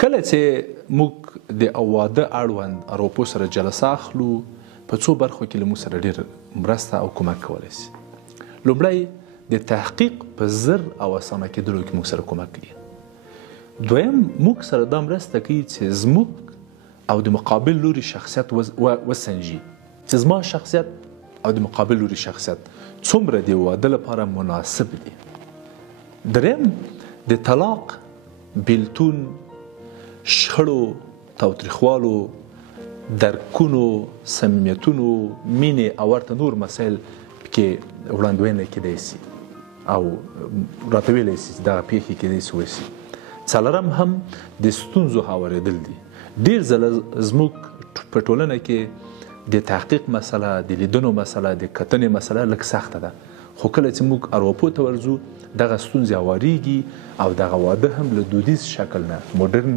کله چې موږ د واده اړوند اروپو سره جلسه اخلو په څو برخو کې له موږ سره ډېر مرسته او کومک کولی شي. لومړی د تحقیق په زر او اسانه کېدلو کې موږ سره کومک کوي. دویم موږ سره دا مرسته کوي چې زموږ او د مقابل لوري شخصیت وسنجي، چې زما شخصیت او د مقابل لوري شخصیت څومره د واده لپاره مناسب دي. دریم د طلاق، بیلتون، شخړو، تاوتریخوالو، درکونو، صمیمیتونو، مینې او ورته نور مسایل پکې وړاندوینه کیدای شي او راته ویلی شي چې دغه پېښې کیدای شي وشي. څلورم هم د ستونزو هوارېدل دي. ډېر ځله زموږ په ټولنه کې د تحقیق مسله، د لیدنو مسله، د کتنې مسله لږ سخته ده، خو کله چې موږ اروپو ته ورځو دغه ستونزې هوارېږي او دغه واده هم له دودیز شکل نه، موډرن